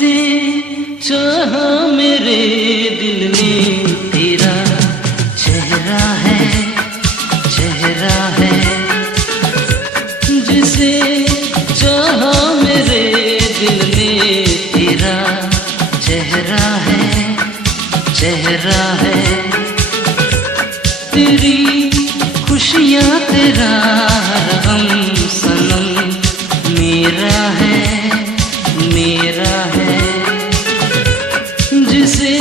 जिसे चाहा मेरे दिल ने तेरा चेहरा है, चेहरा है। जिसे चाहा मेरे दिल ने तेरा चेहरा है, चेहरा है। तेरी खुशियाँ तेरा हम सनम मेरा है, मेरा है। जिसे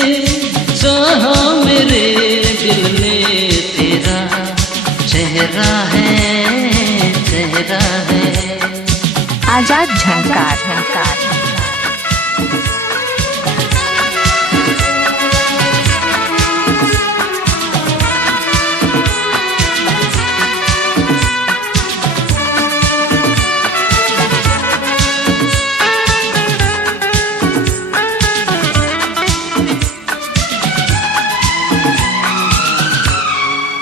चाहा मेरे दिल ने तेरा चेहरा है, चेहरा है। आजाद झंकार, झंकार।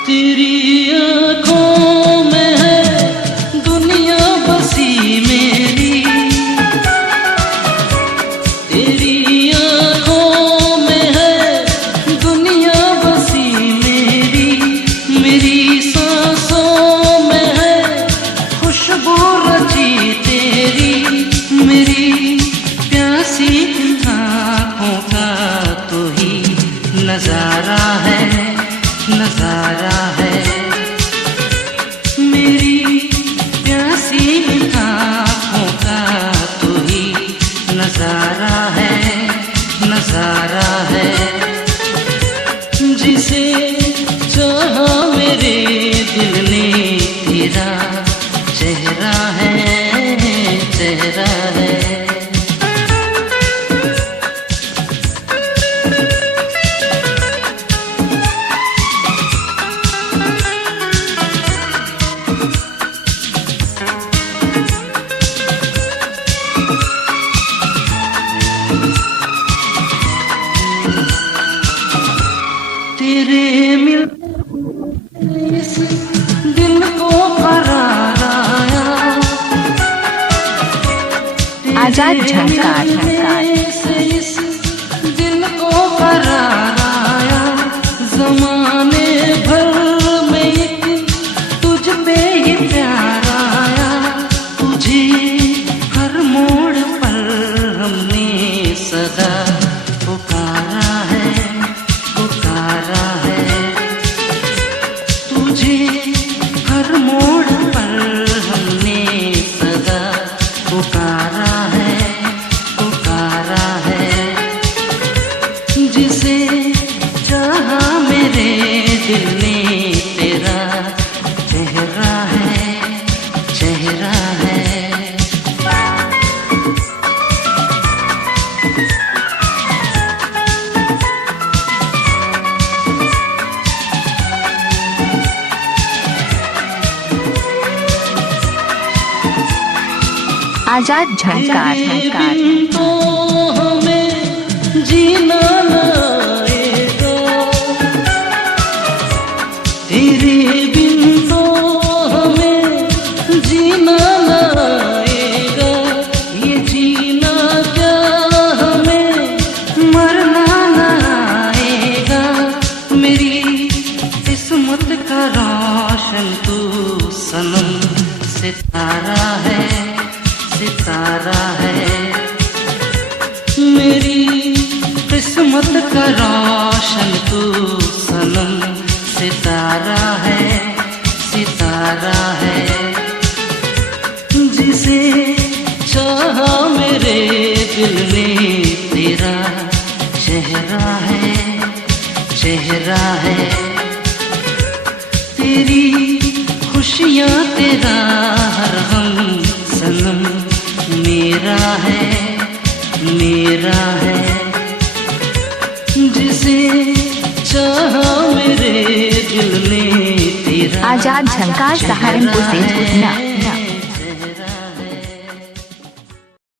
तेरी आँखों में है दुनिया बसी मेरी, तेरी आँखों में है दुनिया बसी मेरी। मेरी सांसों में है खुशबू रची तेरी, मेरी प्यासी आँखों का तो ही नजारा है, नजारा है। मेरी प्यासी आँखों का तो ही नजारा है, नजारा है। जिसे चाहा मेरे दिल ने तेरा चेहरा है, चेहरा है। तेरे मिलने इस दिल को करार आया, आजाद झंकार, झंकार। इस दिल को करार आया। ज़माने भर में एक तुझ पे ही प्यार आया। तुझे हर मोड़ पर हमने सदा पुकारा है, पुकारा है। तुझे हर मोड़ पर हमने सदा पुकारा है, पुकारा है। जिसे चाहा मेरे दिल ने तेरा चेहरा है, चेहरा है। आजाद झंकार, झंकार। तो हमें जीना लाएगा, तेरे बिन तो हमें जीना लाएगा। ये जीना क्या हमें मरना लाएगा। मेरी किस्मत का रोशन तू सनम सितारा है, सितारा है। मेरी किस्मत का रोशन तू सनम सितारा है, सितारा है। जिसे चाहा मेरे दिल ने तेरा चेहरा है, चेहरा है। तेरी खुशियाँ तेरा हर हम सनम मेरा है, मेरा है। जिसे चाहा मेरे दिल ने तेरा आजाद झंकार, सहारनपुर से